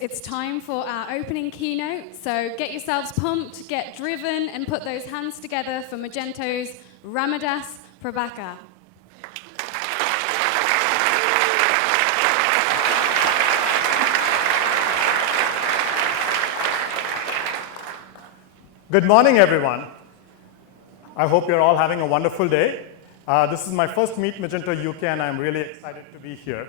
it's time for our opening keynote. So get yourselves pumped, get driven, and put those hands together for Magento's Ramadass Prabhakar. Good morning, everyone. I hope you're all having a wonderful day. This is my first Meet Magento UK, and I'm really excited to be here.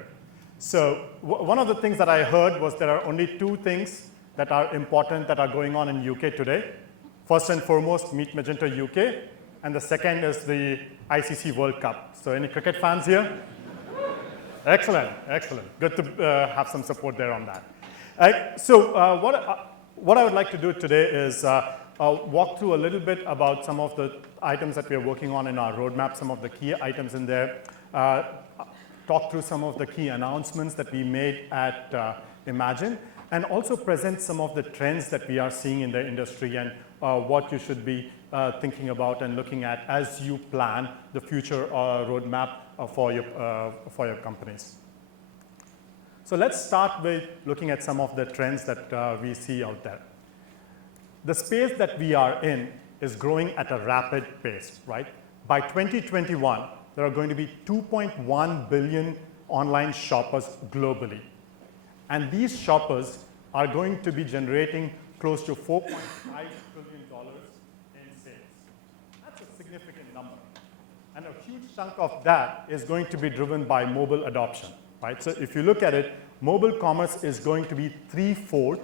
So one of the things that I heard was there are only two things that are important that are going on in UK today. First and foremost, Meet Magento UK, and the second is the ICC World Cup. So any cricket fans here? Excellent, excellent. Good to have some support there on that. What I would like to do today is walk through a little bit about some of the items that we are working on in our roadmap, some of the key items in there, talk through some of the key announcements that we made at Imagine, and also present some of the trends that we are seeing in the industry and what you should be thinking about and looking at as you plan the future roadmap for your companies. So let's start with looking at some of the trends that we see out there. The space that we are in is growing at a rapid pace, right? By 2021, there are going to be 2.1 billion online shoppers globally. And these shoppers are going to be generating close to $4.5 trillion in sales. That's a significant number. And a huge chunk of that is going to be driven by mobile adoption, right? So if you look at it, mobile commerce is going to be 3/4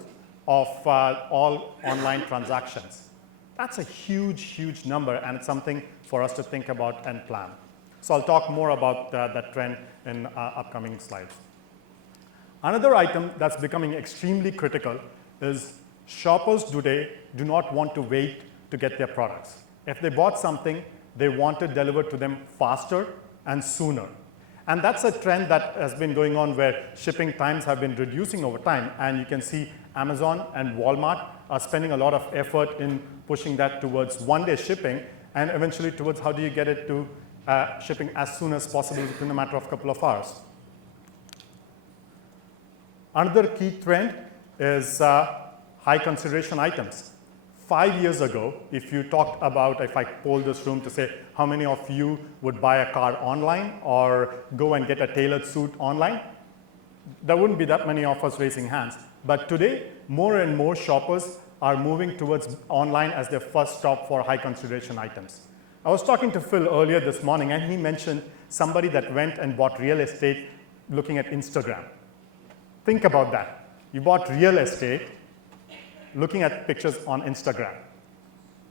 of all online transactions. That's a huge, huge number, and it's something for us to think about and plan. So I'll talk more about that trend in upcoming slides. Another item that's becoming extremely critical is shoppers today do not want to wait to get their products. If they bought something, they want it delivered to them faster and sooner. And that's a trend that has been going on where shipping times have been reducing over time. And you can see Amazon and Walmart are spending a lot of effort in pushing that towards one-day shipping and eventually towards how do you get it to shipping as soon as possible within a matter of a couple of hours. Another key trend is high consideration items. 5 years ago, if I polled this room to say how many of you would buy a car online or go and get a tailored suit online, there wouldn't be that many of us raising hands. But today, more and more shoppers are moving towards online as their first stop for high consideration items. I was talking to Phil earlier this morning, and he mentioned somebody that went and bought real estate looking at Instagram. Think about that. You bought real estate looking at pictures on Instagram.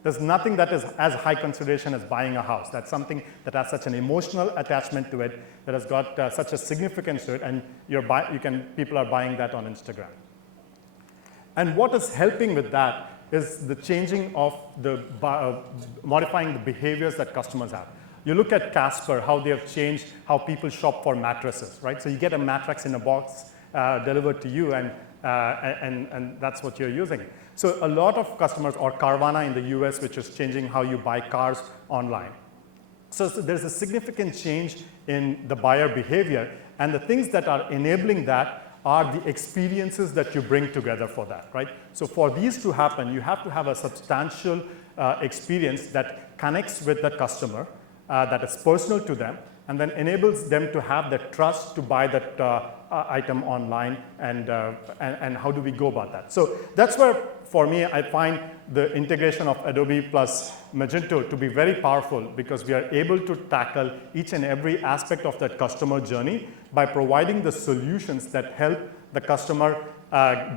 There's nothing that is as high consideration as buying a house. That's something that has such an emotional attachment to it, that has got such a significance to it, and people are buying that on Instagram. And what is helping with that is the changing of modifying the behaviors that customers have. You look at Casper, how they have changed how people shop for mattresses, right? So you get a mattress in a box delivered to you, and that's what you're using. So a lot of customers, or Carvana in the US, which is changing how you buy cars online. So there's a significant change in the buyer behavior, and the things that are enabling that are the experiences that you bring together for that, right? So for these to happen, you have to have a substantial experience that connects with the customer, that is personal to them, and then enables them to have the trust to buy that item online, and how do we go about that? So that's where, for me, I find the integration of Adobe plus Magento to be very powerful, because we are able to tackle each and every aspect of that customer journey by providing the solutions that help the customer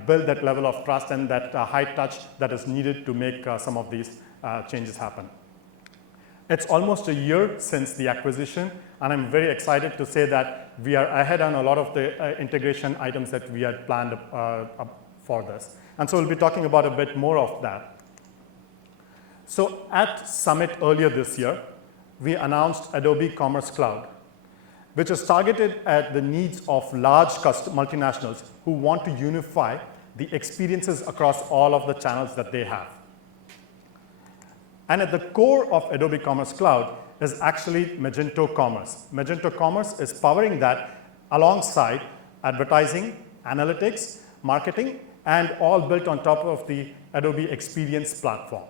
build that level of trust and that high touch that is needed to make some of these changes happen. It's almost a year since the acquisition, and I'm very excited to say that we are ahead on a lot of the integration items that we had planned for this. And so we'll be talking about a bit more of that. So at Summit earlier this year, we announced Adobe Commerce Cloud, which is targeted at the needs of large multinationals who want to unify the experiences across all of the channels that they have. And at the core of Adobe Commerce Cloud is actually Magento Commerce. Magento Commerce is powering that alongside advertising, analytics, marketing, and all built on top of the Adobe Experience platform.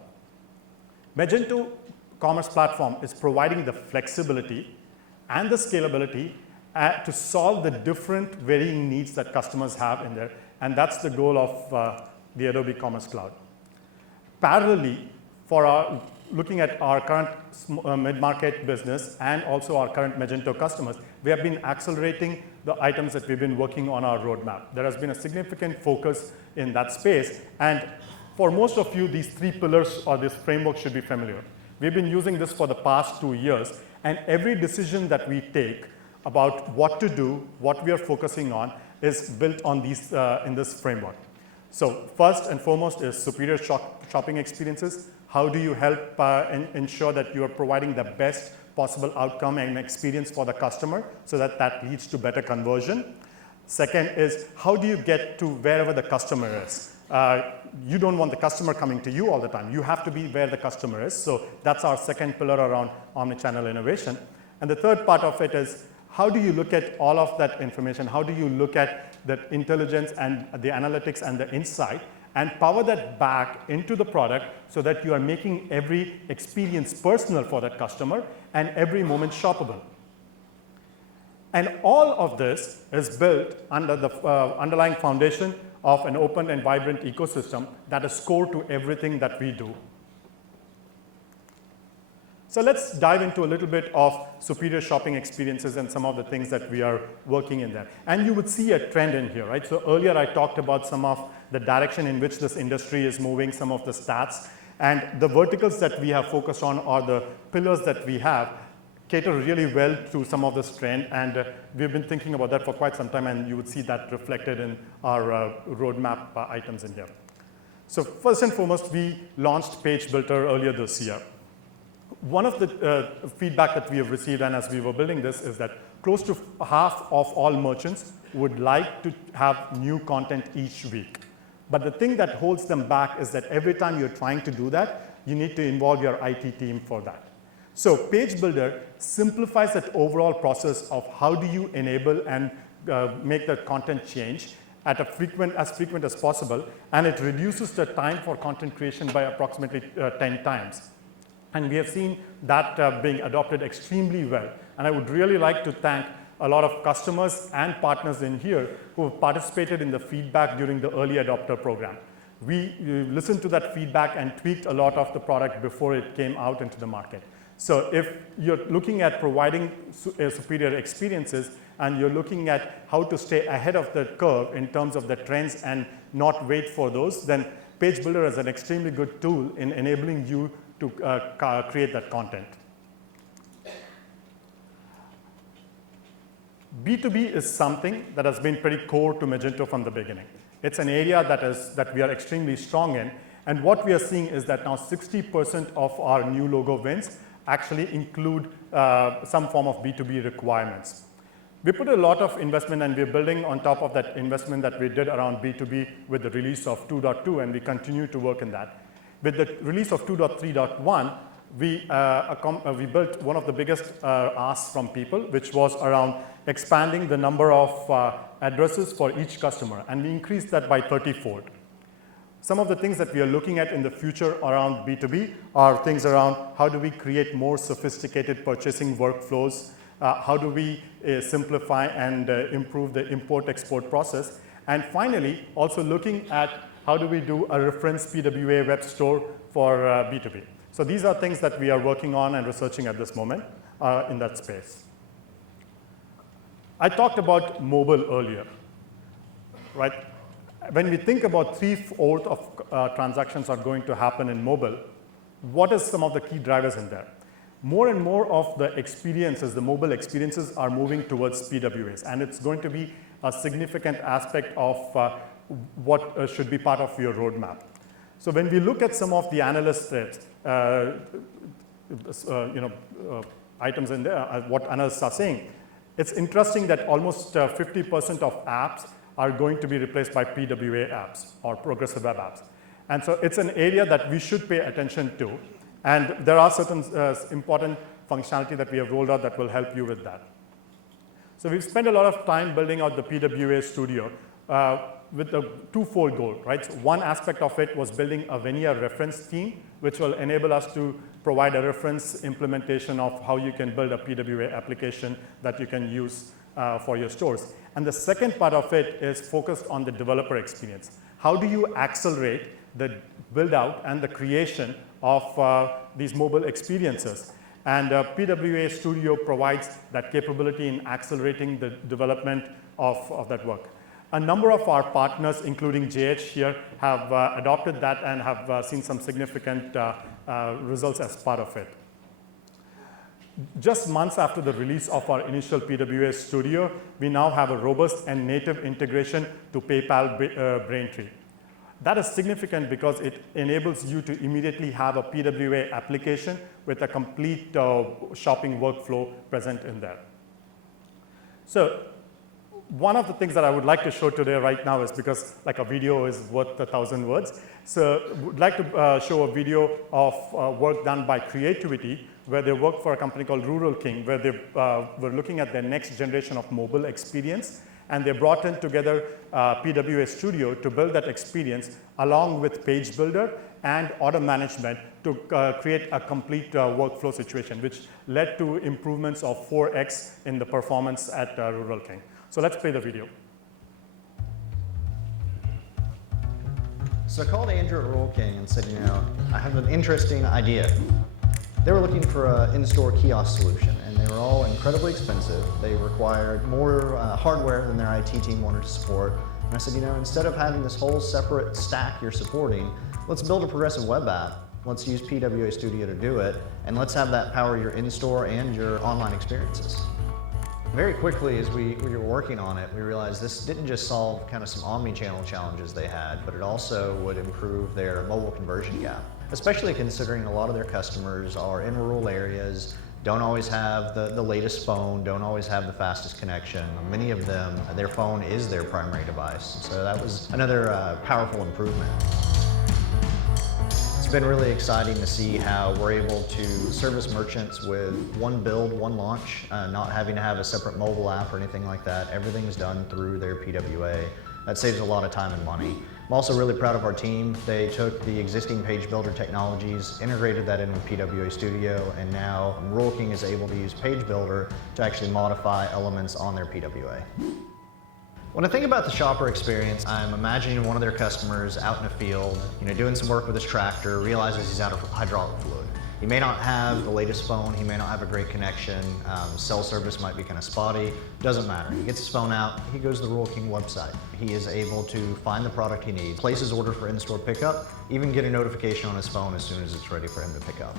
Magento Commerce Platform is providing the flexibility and the scalability to solve the different varying needs that customers have in there, and that's the goal of the Adobe Commerce Cloud. Parallelly, for looking at our current mid-market business and also our current Magento customers, we have been accelerating the items that we've been working on our roadmap. There has been a significant focus in that space, and for most of you, these 3 pillars or this framework should be familiar. We've been using this for the past 2 years, and every decision that we take about what to do, what we are focusing on, is built on these in this framework. So first and foremost is superior shopping experiences. How do you help ensure that you are providing the best possible outcome and experience for the customer so that that leads to better conversion? Second is, how do you get to wherever the customer is? You don't want the customer coming to you all the time. You have to be where the customer is. So that's our second pillar around omnichannel innovation. And the third part of it is, how do you look at all of that information? How do you look at the intelligence and the analytics and the insight and power that back into the product so that you are making every experience personal for that customer and every moment shoppable? And all of this is built under the underlying foundation of an open and vibrant ecosystem that is core to everything that we do. So let's dive into a little bit of superior shopping experiences and some of the things that we are working in there. And you would see a trend in here, right? So earlier I talked about some of the direction in which this industry is moving, some of the stats. And the verticals that we have focused on, or the pillars that we have, cater really well to some of this trend. And we've been thinking about that for quite some time, and you would see that reflected in our roadmap items in here. So first and foremost, we launched Page Builder earlier this year. One of the feedback that we have received, and as we were building this, is that close to half of all merchants would like to have new content each week. But the thing that holds them back is that every time you're trying to do that, you need to involve your IT team for that. So Page Builder simplifies that overall process of how do you enable and make the content change at as frequent as possible, and it reduces the time for content creation by approximately 10 times. And we have seen that being adopted extremely well. And I would really like to thank a lot of customers and partners in here who have participated in the feedback during the early adopter program. We listened to that feedback and tweaked a lot of the product before it came out into the market. So if you're looking at providing superior experiences and you're looking at how to stay ahead of the curve in terms of the trends and not wait for those, then Page Builder is an extremely good tool in enabling you to create that content. B2B is something that has been pretty core to Magento from the beginning. It's an area that we are extremely strong in, and what we are seeing is that now 60% of our new logo wins actually include some form of B2B requirements. We put a lot of investment, and we're building on top of that investment that we did around B2B with the release of 2.2, and we continue to work in that. With the release of 2.3.1, we built one of the biggest asks from people, which was around expanding the number of addresses for each customer, and we increased that by 30-fold. Some of the things that we are looking at in the future around B2B are things around how do we create more sophisticated purchasing workflows, how do we simplify and improve the import-export process, and finally, also looking at how do we do a reference PWA web store for B2B. So these are things that we are working on and researching at this moment in that space. I talked about mobile earlier, right? When we think about 3/4 of transactions are going to happen in mobile, what is some of the key drivers in there? More and more of the experiences, the mobile experiences, are moving towards PWAs, and it's going to be a significant aspect of what should be part of your roadmap. So when we look at some of the analyst items in there, what analysts are saying, it's interesting that almost 50% of apps are going to be replaced by PWA apps or progressive web apps. And so it's an area that we should pay attention to. And there are certain important functionality that we have rolled out that will help you with that. So we've spent a lot of time building out the PWA studio. with a twofold goal, right? So one aspect of it was building a linear reference theme, which will enable us to provide a reference implementation of how you can build a PWA application that you can use for your stores. And the second part of it is focused on the developer experience. How do you accelerate the build out and the creation of these mobile experiences? And PWA Studio provides that capability in accelerating the development of that work. A number of our partners, including JH here, have adopted that and have seen some significant results as part of it. Just months after the release of our initial PWA Studio, we now have a robust and native integration to PayPal Braintree. That is significant because it enables you to immediately have a PWA application with a complete shopping workflow present in there. So one of the things that I would like to show today right now is, because like a video is worth 1,000 words, so would like to show a video of work done by Creativity, where they worked for a company called Rural King, where they were looking at their next generation of mobile experience. And they brought in together PWA Studio to build that experience along with Page Builder and Order Management to create a complete workflow situation, which led to improvements of 4x in the performance at Rural King. So let's play the video. So I called Andrew at Rural King and said, I have an interesting idea. They were looking for an in-store kiosk solution, and they were all incredibly expensive. They required more hardware than their IT team wanted to support. And I said, instead of having this whole separate stack you're supporting, let's build a progressive web app. Let's use PWA Studio to do it, and let's have that power your in-store and your online experiences. Very quickly, as we were working on it, we realized this didn't just solve kind of some omnichannel challenges they had, but it also would improve their mobile conversion gap, especially considering a lot of their customers are in rural areas, don't always have the latest phone, don't always have the fastest connection. Many of them, their phone is their primary device. So that was another powerful improvement. It's been really exciting to see how we're able to service merchants with one build, one launch, not having to have a separate mobile app or anything like that. Everything's done through their PWA. That saves a lot of time and money. I'm also really proud of our team. They took the existing Page Builder technologies, integrated that in with PWA Studio, and now Rural King is able to use Page Builder to actually modify elements on their PWA. When I think about the shopper experience, I'm imagining one of their customers out in a field, doing some work with his tractor, realizes he's out of hydraulic fluid. He may not have the latest phone, he may not have a great connection, cell service might be kind of spotty, doesn't matter. He gets his phone out, he goes to the Rural King website. He is able to find the product he needs, place his order for in-store pickup, even get a notification on his phone as soon as it's ready for him to pick up.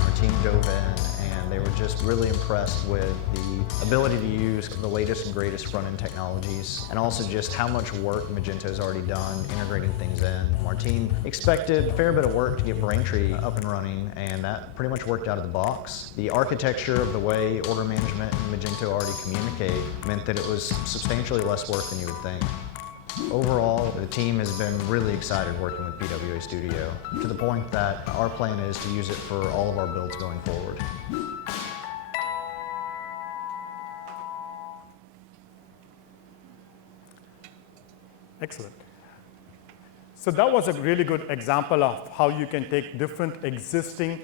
Our team dove in and they were just really impressed with the ability to use the latest and greatest front-end technologies, and also just how much work Magento has already done integrating things in. Our team expected a fair bit of work to get Braintree up and running, and that pretty much worked out of the box. The architecture of the way order management and Magento already communicate meant that it was substantially less work than you would think. Overall, the team has been really excited working with PWA Studio, to the point that our plan is to use it for all of our builds going forward. Excellent. So that was a really good example of how you can take different existing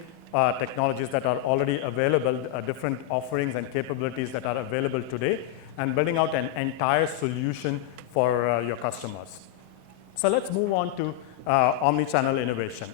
technologies that are already available, different offerings and capabilities that are available today, and building out an entire solution for your customers. So let's move on to omnichannel innovation,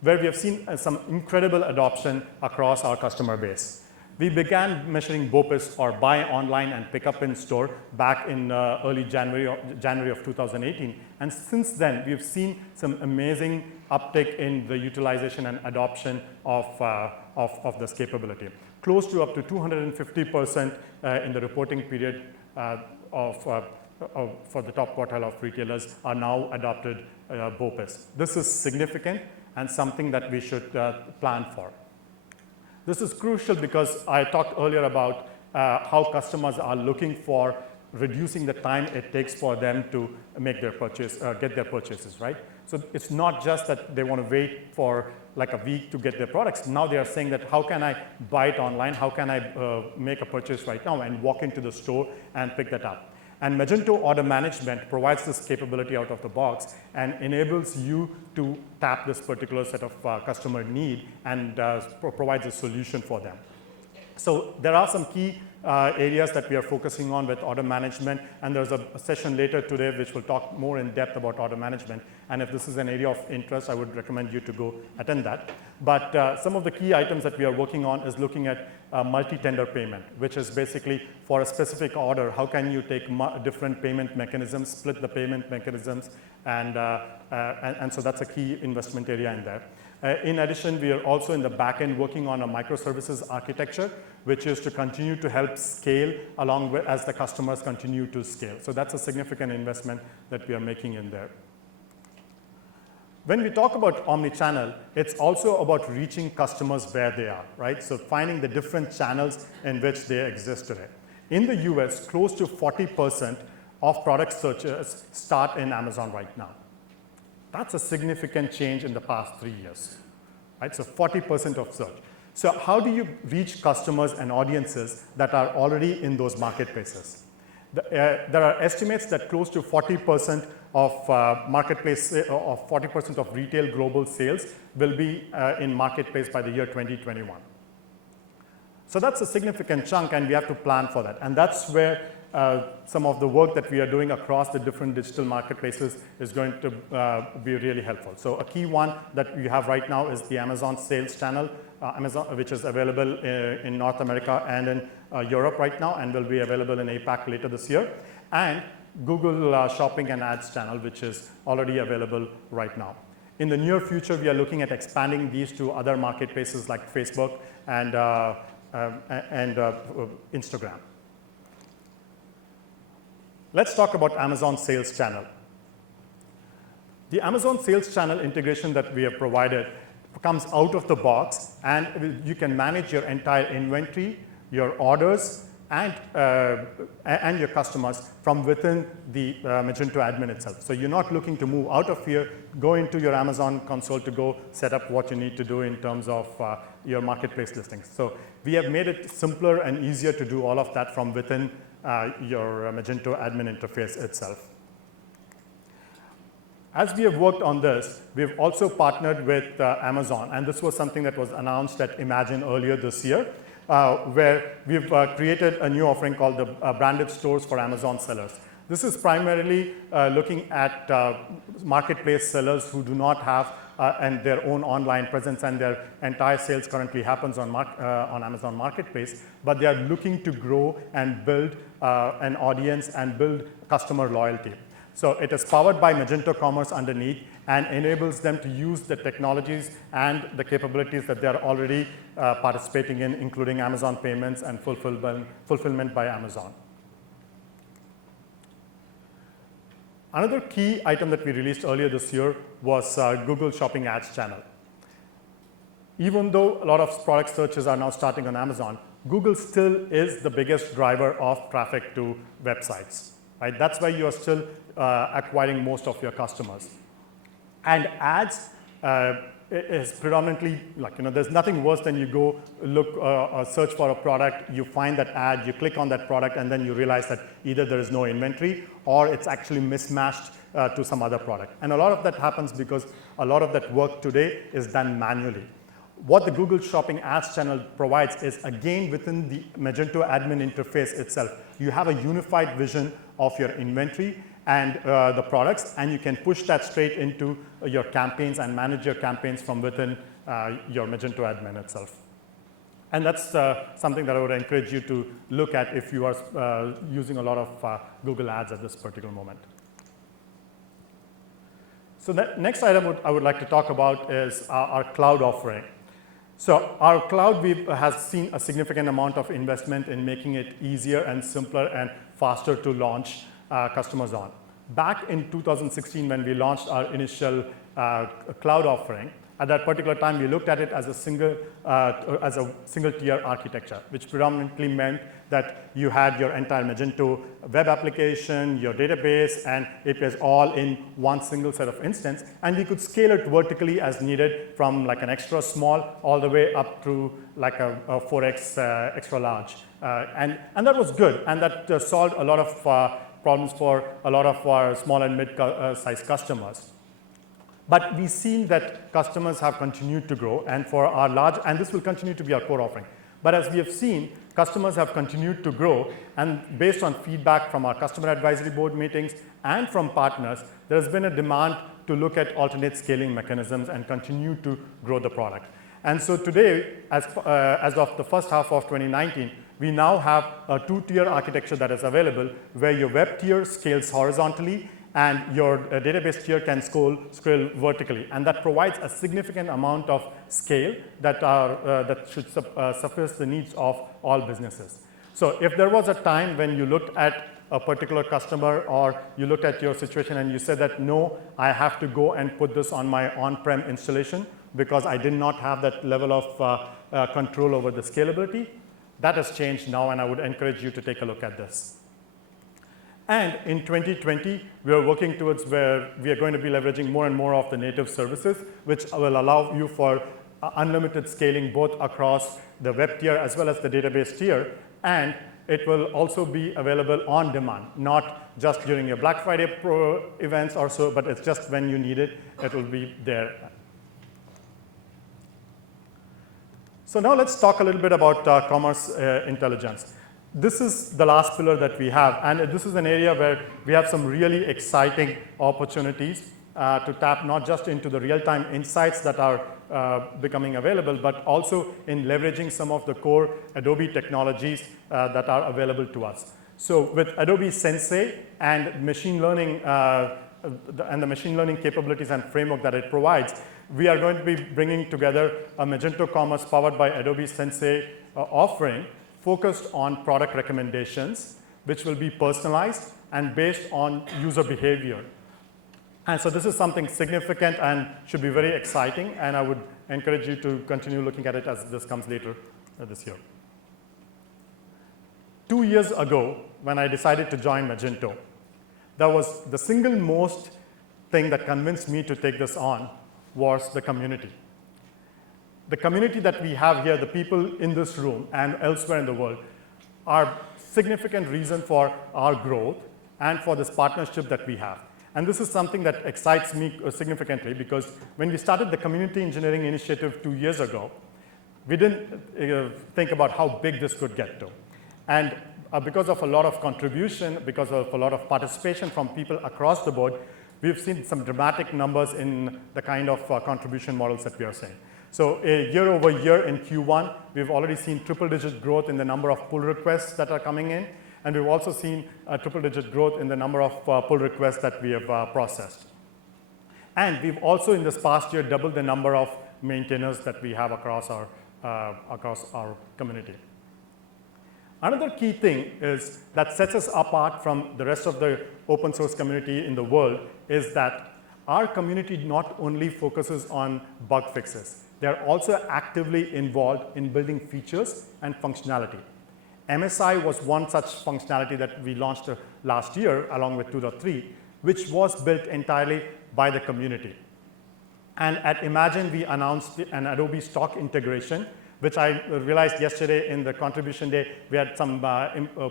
where we have seen some incredible adoption across our customer base. We began measuring BOPIS, or buy online and pick up in store, back in early January of 2018. And since then, we've seen some amazing uptick in the utilization and adoption of this capability. Close to up to 250% in the reporting period for the top quartile of retailers are now adopted BOPIS. This is significant and something that we should plan for. This is crucial because I talked earlier about how customers are looking for reducing the time it takes for them to make their purchase, get their purchases, right? So it's not just that they want to wait for like a week to get their products. Now they are saying that how can I buy it online? How can I make a purchase right now and walk into the store and pick that up? And Magento Order Management provides this capability out of the box and enables you to tap this particular set of customer need and provides a solution for them. So there are some key areas that we are focusing on with order management, and there's a session later today which will talk more in depth about order management. And if this is an area of interest, I would recommend you to go attend that. But some of the key items that we are working on is looking at multi-tender payment, which is basically for a specific order, how can you take different payment mechanisms, split the payment mechanisms, and so that's a key investment area in there. In addition, we are also in the back end working on a microservices architecture, which is to continue to help scale along with as the customers continue to scale. So that's a significant investment that we are making in there. When we talk about omnichannel, it's also about reaching customers where they are, right? So finding the different channels in which they exist today. In the US, close to 40% of product searches start in Amazon right now. That's a significant change in the past 3 years, right? So 40% of search. So how do you reach customers and audiences that are already in those marketplaces? There are estimates that close to 40% of marketplace, of 40% of retail global sales will be in marketplace by the year 2021. So that's a significant chunk, and we have to plan for that. And that's where some of the work that we are doing across the different digital marketplaces is going to be really helpful. So a key one that we have right now is the Amazon sales channel, which is available in North America and in Europe right now, and will be available in APAC later this year. And Google Shopping and Ads channel, which is already available right now. In the near future, we are looking at expanding these to other marketplaces like Facebook and Instagram. Let's talk about Amazon Sales Channel. The Amazon Sales Channel integration that we have provided comes out of the box, and you can manage your entire inventory, your orders, and your customers from within the Magento admin itself. So you're not looking to move out of here, go into your Amazon console to go set up what you need to do in terms of your marketplace listings. So we have made it simpler and easier to do all of that from within your Magento admin interface itself. As we have worked on this, we've also partnered with Amazon, and this was something that was announced at Imagine earlier this year, where we've created a new offering called the Branded Stores for Amazon Sellers. This is primarily looking at marketplace sellers who do not have their own online presence, and their entire sales currently happens on Amazon Marketplace, but they are looking to grow and build an audience and build customer loyalty. So it is powered by Magento Commerce underneath and enables them to use the technologies and the capabilities that they are already participating in, including Amazon payments and fulfillment by Amazon. Another key item that we released earlier this year was Google Shopping Ads channel. Even though a lot of product searches are now starting on Amazon, Google still is the biggest driver of traffic to websites, right? That's why you are still acquiring most of your customers. And ads is predominantly, like, there's nothing worse than you go look search for a product, you find that ad, you click on that product, and then you realize that either there is no inventory or it's actually mismatched to some other product. And a lot of that happens because a lot of that work today is done manually. What the Google Shopping Ads channel provides is, again, within the Magento admin interface itself, you have a unified vision of your inventory and the products, and you can push that straight into your campaigns and manage your campaigns from within your Magento admin itself. And that's something that I would encourage you to look at if you are using a lot of Google Ads at this particular moment. So the next item I would like to talk about is our cloud offering. So our cloud has seen a significant amount of investment in making it easier and simpler and faster to launch customers on. Back in 2016, when we launched our initial cloud offering, at that particular time, we looked at it as a single tier architecture, which predominantly meant that you had your entire Magento web application, your database, and APIs all in one single set of instance, and we could scale it vertically as needed from like an extra small all the way up to like a 4x extra large. And that was good, and that solved a lot of problems for a lot of our small and mid-sized customers. But we've seen that customers have continued to grow, and for our large, and this will continue to be our core offering. But as we have seen, customers have continued to grow, and based on feedback from our customer advisory board meetings and from partners, there has been a demand to look at alternate scaling mechanisms and continue to grow the product. And so today, as of the first half of 2019, we now have a two-tier architecture that is available where your web tier scales horizontally and your database tier can scroll vertically. And that provides a significant amount of scale that should suffice the needs of all businesses. So if there was a time when you looked at a particular customer or you looked at your situation and you said that, no, I have to go and put this on my on-prem installation because I did not have that level of control over the scalability, that has changed now, and I would encourage you to take a look at this. And in 2020, we are working towards where we are going to be leveraging more and more of the native services, which will allow you for unlimited scaling both across the web tier as well as the database tier. And it will also be available on demand, not just during your Black Friday events or so, but it's just when you need it, it will be there. So now let's talk a little bit about commerce intelligence. This is the last pillar that we have, and this is an area where we have some really exciting opportunities to tap not just into the real-time insights that are becoming available, but also in leveraging some of the core Adobe technologies that are available to us. So with Adobe Sensei and machine learning and the machine learning capabilities and framework that it provides, we are going to be bringing together a Magento Commerce powered by Adobe Sensei offering focused on product recommendations, which will be personalized and based on user behavior. And so this is something significant and should be very exciting, and I would encourage you to continue looking at it as this comes later this year. 2 years ago, when I decided to join Magento, that was the single most thing that convinced me to take this on was the community. The community that we have here, the people in this room and elsewhere in the world, are significant reason for our growth and for this partnership that we have. And this is something that excites me significantly because when we started the community engineering initiative 2 years ago, we didn't think about how big this could get to. And because of a lot of contribution, because of a lot of participation from people across the board, we've seen some dramatic numbers in the kind of contribution models that we are seeing. So year over year in Q1, we've already seen triple-digit growth in the number of pull requests that are coming in. And we've also seen a triple-digit growth in the number of pull requests that we have processed. And we've also, in this past year, doubled the number of maintainers that we have across our community. Another key thing is that sets us apart from the rest of the open source community in the world is that our community not only focuses on bug fixes, they're also actively involved in building features and functionality. MSI was one such functionality that we launched last year along with 2.3, which was built entirely by the community. And at Imagine, we announced an Adobe stock integration, which I realized yesterday in the contribution day, we had some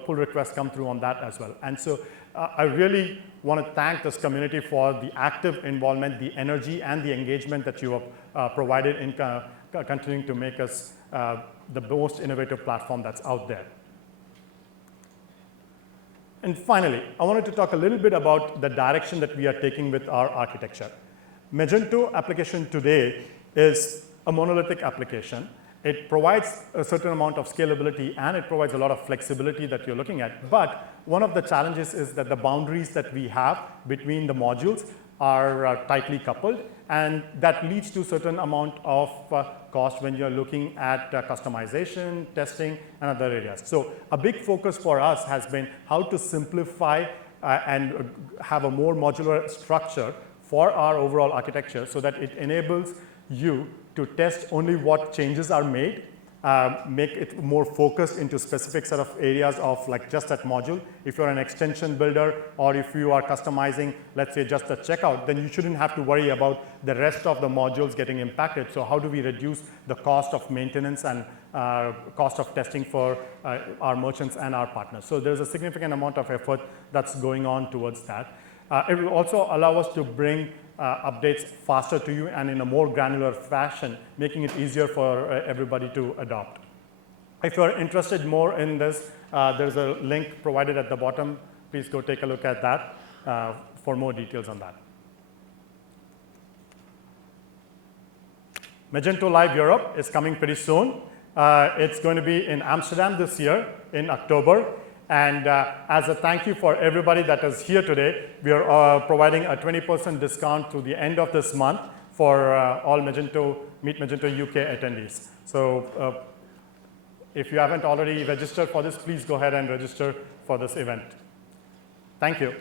pull requests come through on that as well. And so I really want to thank this community for the active involvement, the energy, and the engagement that you have provided in continuing to make us the most innovative platform that's out there. And finally, I wanted to talk a little bit about the direction that we are taking with our architecture. Magento application today is a monolithic application. It provides a certain amount of scalability and it provides a lot of flexibility that you're looking at. But one of the challenges is that the boundaries that we have between the modules are tightly coupled, and that leads to a certain amount of cost when you're looking at customization, testing, and other areas. So a big focus for us has been how to simplify and have a more modular structure for our overall architecture so that it enables you to test only what changes are made, make it more focused into specific set of areas of like just that module. If you're an extension builder or if you are customizing, let's say just the checkout, then you shouldn't have to worry about the rest of the modules getting impacted. So how do we reduce the cost of maintenance and cost of testing for our merchants and our partners. So there's a significant amount of effort that's going on towards that. It will also allow us to bring updates faster to you and in a more granular fashion, making it easier for everybody to adopt. If you're interested more in this, there's a link provided at the bottom. Please go take a look at that for more details on that. Magento Live Europe is coming pretty soon. It's going to be in Amsterdam this year in October. And as a thank you for everybody that is here today, we are providing a 20% discount to the end of this month for all Meet Magento UK attendees. So if you haven't already registered for this, please go ahead and register for this event. Thank you.